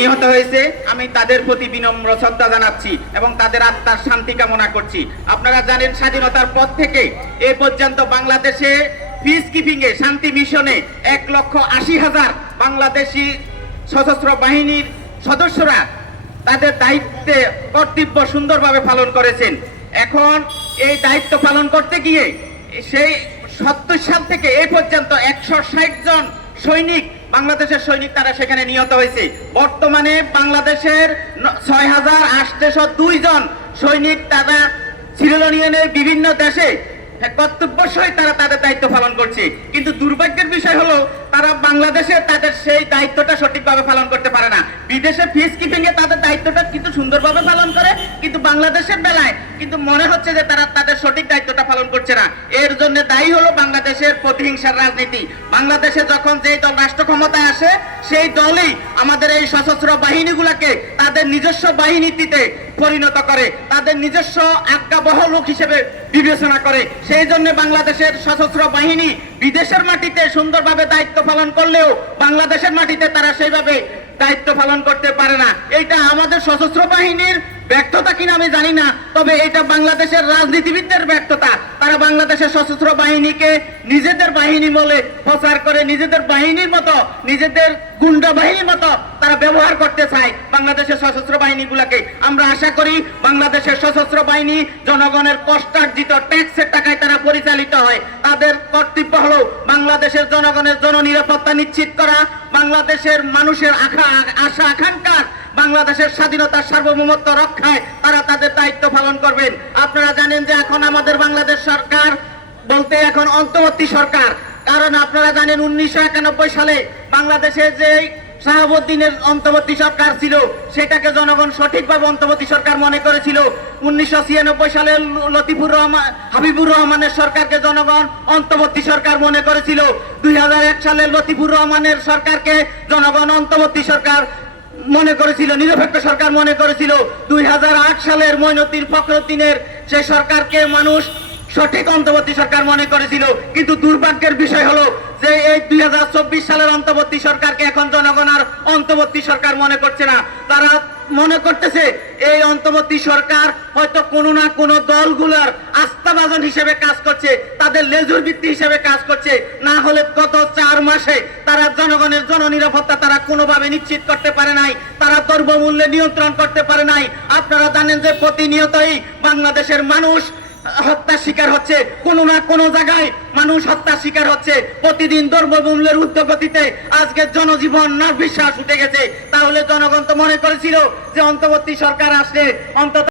নিহত হয়েছে, আমি তাদের প্রতি বিনম্র শ্রদ্ধা জানাচ্ছি এবং তাদের আত্মার শান্তি কামনা করছি। আপনারা জানেন স্বাধীনতার পর থেকে এ পর্যন্ত বাংলাদেশে পিস কিপিং এ শান্তি মিশনে এক লক্ষ আশি হাজার বাংলাদেশি সশস্ত্র বাহিনীর সদস্যরা তাদের দায়িত্বে, কর্তব্য সুন্দরভাবে পালন করেছেন। এখন এই দায়িত্ব পালন করতে গিয়ে সেই সত্তর সাল থেকে এ পর্যন্ত একশো ষাট জন সৈনিক বাংলাদেশের সৈনিক তারা সেখানে নিহত হয়েছে। বর্তমানে বাংলাদেশের ছয় হাজার আটশো দুই জন সৈনিক তারা সিরিলনিয়নের বিভিন্ন দেশে কর্তব্য সহিত তারা তাদের দায়িত্ব পালন করছে। কিন্তু দুর্ভাগ্যের বিষয় হলো তারা বাংলাদেশে তাদের সেই দায়িত্বটা সঠিকভাবে পালন করতে পারে না। বিদেশে ফিস কিপিং এ তাদের দায়িত্বটা কিন্তু সুন্দরভাবে পালন করে, কিন্তু বাংলাদেশের বেলায় কিন্তু মনে হচ্ছে যে তারা তাদের সঠিক দায়িত্বটা পালন করছে না। এর জন্য দায়ী হলো বাংলাদেশের প্রতিহিংসার রাজনীতি। বাংলাদেশে যখন যেই দল রাষ্ট্র ক্ষমতায় আসে, সেই দলই আমাদের এই সশস্ত্র বাহিনীগুলোকে তাদের নিজস্ব বাহিনীতে পরিণত করে, তাদের নিজস্ব আজ্ঞাবহ লোক হিসেবে বিবেচনা করে। সেই জন্য বাংলাদেশের সশস্ত্র বাহিনী বিদেশের মাটিতে সুন্দরভাবে দায়িত্ব পালন করলেও বাংলাদেশের মাটিতে তারা সেইভাবে দায়িত্ব পালন করতে পারে না। এইটা আমাদের সশস্ত্র বাহিনীর ব্যর্থতা কিনা আমি জানি না, তবে এটা বাংলাদেশের রাজনীতিবিদদের ব্যর্থতা। তারা বাংলাদেশের সশস্ত্র বাহিনীকে নিজেদের বাহিনী বলে প্রচার করে, নিজেদের বাহিনীর মতো, নিজেদের গুন্ডা বাহিনীর মতো তারা ব্যবহার করতে চায় বাংলাদেশের সশস্ত্র বাহিনীগুলোকে। আমরা আশা করি বাংলাদেশের সশস্ত্র বাহিনী জনগণের কষ্টার্জিত ট্যাক্সের টাকায় তারা পরিচালিত হয়। তাদের কর্তব্য হলো বাংলাদেশের জনগণের জননিরাপত্তা নিশ্চিত করা, বাংলাদেশের মানুষের আখা আশা আকাঙ্ক্ষার, বাংলাদেশের স্বাধীনতার সার্বভৌমত্ব রক্ষায় তারা তাদের দায়িত্ব পালন করবেন। আপনারা জানেন যে এখন আমাদের বাংলাদেশ সরকার বলতে এখন অন্তর্বর্তী সরকার। কারণ আপনারা জানেন উনিশশো একানব্বই সালে বাংলাদেশে যে শাহাবুদ্দিনের অন্তর্বর্তী সরকার ছিল, সেটাকে জনগণ সঠিকভাবে অন্তর্বর্তী সরকার মনে করেছিল। উনিশশো ছিয়ানব্বই সালে লতিফুর রহমান হাবিবুর রহমানের সরকারকে জনগণ অন্তর্বর্তী সরকার মনে করেছিল। দুই সালে লতিফুর রহমানের সরকারকে জনগণ অন্তর্বর্তী সরকার মনে করেছিল, নিরপেক্ষ সরকার মনে করেছিল। দুই হাজার আট সালের মৈনতির ফখরুদ্দিনের সেই সরকারকে মানুষ সঠিক অন্তর্বর্তী সরকার মনে করেছিল। কিন্তু দুর্ভাগ্যের বিষয় হলো যে এই দুই সালের অন্তর্বর্তী সরকারকে এখন জনগণ আর অন্তর্বর্তী সরকার মনে করছে না। তারা মনে করতেছে, এই অন্তর্বর্তী সরকার হয়তো কোনো না কোনো হিসেবে কাজ করছে, তাদের লেজুর ভিত্তি হিসেবে কাজ করছে। না হলে গত চার মাসে তারা জনগণের জননিরাপত্তা তারা কোনোভাবে নিশ্চিত করতে পারে নাই, তারা দ্রব্যমূল্যে নিয়ন্ত্রণ করতে পারে নাই। আপনারা জানেন যে প্রতিনিয়তই বাংলাদেশের মানুষ হত্যার শিকার হচ্ছে কোনো না কোনো জায়গায় মানুষ হত্যা শিকার হচ্ছে। প্রতিদিন দ্রব্যমূল্যের উদ্যোগতিতে আজকে জনজীবন না বিশ্বাস উঠে গেছে। তাহলে জনগণ তো মনে করেছিল যে অন্তর্বর্তী সরকার আসলে অন্তত